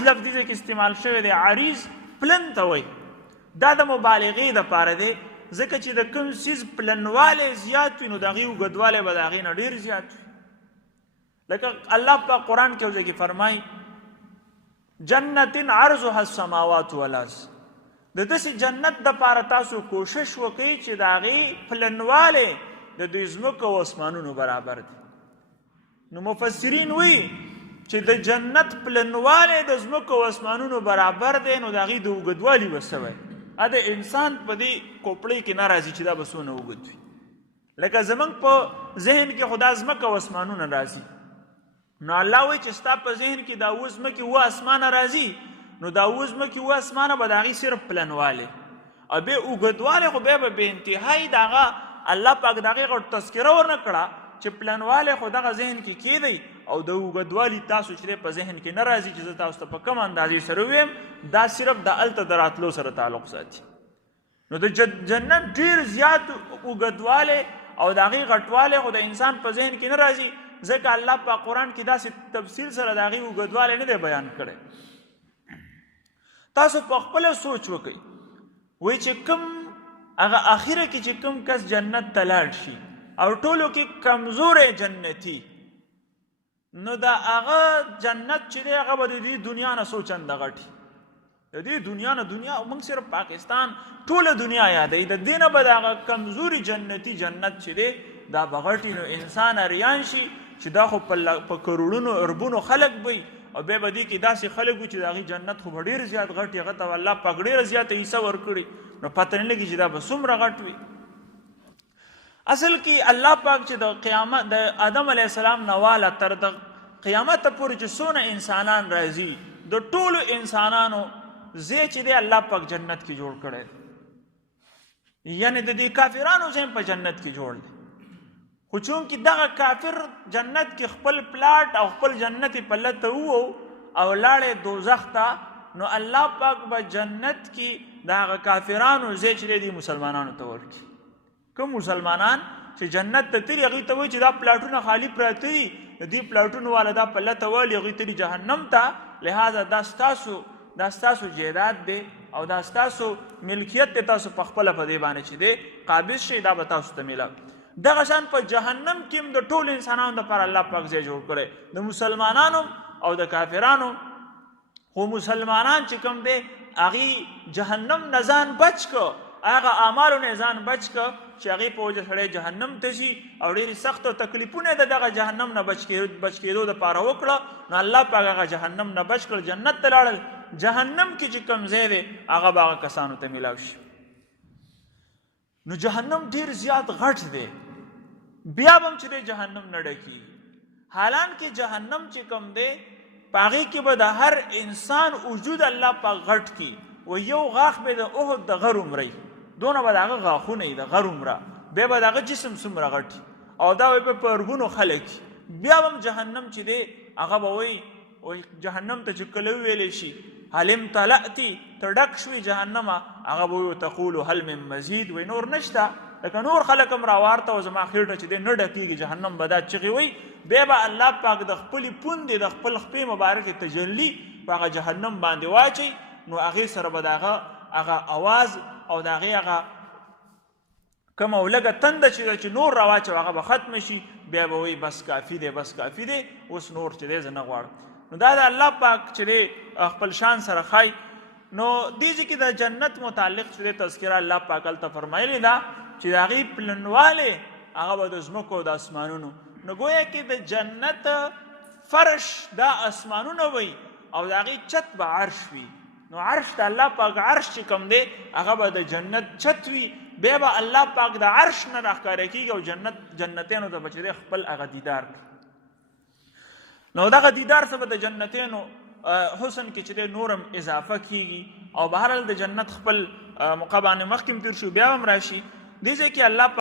عریض لفظ دې کې استعمال شوی دی. عریض پلن ته وایي. دا د مبالغې دپاره دی، ځکه چې د کوم څیز پلنوالی زیات وي نو د هغې اوږدوالی به د هغې نه ډېر زیات وي. لکه الله په قرآن کې یو ځای کې فرمایي جنت عرضها السماوات والارض، د داسې جنت دپاره تاسو کوشش وکئ چې د هغې پلنوالی د دوی ځمکو او اسمانونو برابر دی. نو مفسرین وایي چې د جنت پلنوالی د ځمکو او اسمانونو برابر دی، نو د هغې د اوږدوالي به څه وی؟ د انسان په دې کوپړۍ کې نه راځي چې دا به څونه اوږد وي. لکه زموږ په ذهن کې خو دا ځمکه او اسمانونه راځي، نو الله وایي چې ستا په ذهن کې دا اوه ځمکې اوه اسمانه راځي، نو دا اوه ځمکې اوه اسمانه به د هغې صرف پلنوالی او بیا اوږدوالی خو بیا به بې انتهایي د هغه الله پاک د هغې غټ تذکره ورنه کړه چې پلنوالی خو دغه ذهن کې کیدی او د اوږدوالي تاسو چې په ذهن کې نه راځي چې زه تاسو ته په کوم اندازې سره ویم، دا صرف د هلته د راتلو سره تعلق ساتي. نو د جنت ډېر زیات اوږدوالی او د هغې غټوالی خو د انسان په ذهن کې نه راځي، ځکه الله په قرآن کې داسې تفصیل سره د هغې اوږدوالی نه دی بیان کړی. تاسو په خپله سوچ وکئ، وایي چې کوم هغه اخره کې چې کوم کس جنت ته لاړ شي او ټولو کې کمزوری جنتي، نو دا هغه جنت چې دی هغه به د دې دنیا نه څو چنده غټي. د دې دنیا نه دنیا موږ صرف پاکستان ټوله دنیا یادوي، د دې نه به د هغه کمزوري جنتي جنت چې دی دا به غټي. نو انسان اریان شي چې دا خو په کروڑونو اربونو خلک وي او بیا به دې کې داسې خلک وي چې د هغې جنت خو به ډېر زیات غټ وي، هغه ته الله پاک ډېره زیاته حصه ورکړي، نو پته نه لګي چې دا به څومره غټ وي. اصل کې الله پاک چې د قیامت د آدم علیه السلام نه واله تر د قیامت پورې چې څونه انسانان راځي، د ټولو انسانانو ځای چې دی الله پاک جنت کې جوړ کړی دی، یعنې د دې کافرانو ځای په جنت کې جوړ دی. خو چونکې دغه کافر جنت کې خپل پلاټ او خپل جنت په لته وو او لاړې دوزخ ته، نو الله پاک به جنت کې د هغه کافرانو ځای چې دی مسلمانانو ته ورکړي. کوم مسلمانان چې جنت ته تلي هغوی ته وایي چې دا پلاټونه خالي پراته دي، د دې پلاټونو والا دا په لته والي هغوی تلي جهنم ته، لهذا دا ستاسو جیداد دی او دا ستاسو ملکیت دی، تاسو په خپله په دې باندې چې دی قابض شئ، دا به تاسو ته میلاو. دغه شان په جهنم کې هم د ټولو انسانانو دپاره الله پاک ځای جوړ کړی، د مسلمانانو او د کافرانو. خو مسلمانان چې کوم دی هغې جهنم نه ځان بچ که، هغه اعمالو نه ځان بچ که چې هغې په وجه سړی جهنم ته شي او ډېرې سختو تکلیفونه د دغه جهنم نه بچ کېدو دپاره وکړه، نو الله پاک هغه جهنم نه بچ کړل، جنت ته لاړل. جهنم کې چې کوم ځای دی هغه به هغه کسانو ته میلاو شي. نو جهنم ډېر زیات غټ دی، بیا به هم چې دی جهنم نه ډکي. حالانکه جهنم چې کوم دی په هغې کې به د هر انسان وجود الله پاک غټ کي، و یو غاښ به د احد د غر عمره وي، دونه به د هغه غاښونه وي د غر عمره، بیا به د هغه جسم څومره غټ او دا به په اربونو خلک. بیا به هم جهنم چې دی هغه به وایي جهنم ته چې کله وویلی شي هل امتلأتی، ته ډک شوي جهنمه، هغه به وایي تقولو هل من مزید، وایي نور نشته. لکه نور خلک هم راوارته او زما خېټه چې دی نه ډکېږي، جهنم به دا چغې وایي. بیا به الله پاک د خپلې پوندې د خپل خپې مبارکې تجلي په هغه جهنم باندې واچوي، نو هغې سره به د هغه اواز او د هغې هغه کومه لږه تنده چې نور راواچو هغه به ختمه شي. بیا به وایي بس کافي دی، بس کافي دی، اوس نور چې دی زه نه غواړم. نو دا د الله پاک چې دی خپل شان سره ښایي. نو دې ځای کې د جنت متعلق چې دی تذکره الله پاک هلته فرمایلې ده چې د هغې پلنوالی هغه به د ځمکو او د اسمانونو. نو گویا کې د جنت فرش دا اسمانونه وي او د هغې چت به عرش وي. نو عرش د الله پاک عرش چې کوم دی هغه به د جنت چت وي، بیا به الله پاک د عرش نه راښکاره کېږي او جنتیانو ته به چې دی خپل هغه دیدار کړي. نو دغه دیدار څه به د جنتیانو حسن کې چې دی نورم اضافه کېږي او بهرحال د جنت خپل موقع باندې مخکې هم تېر شو، بیا هم راشي. دې ځای کې الله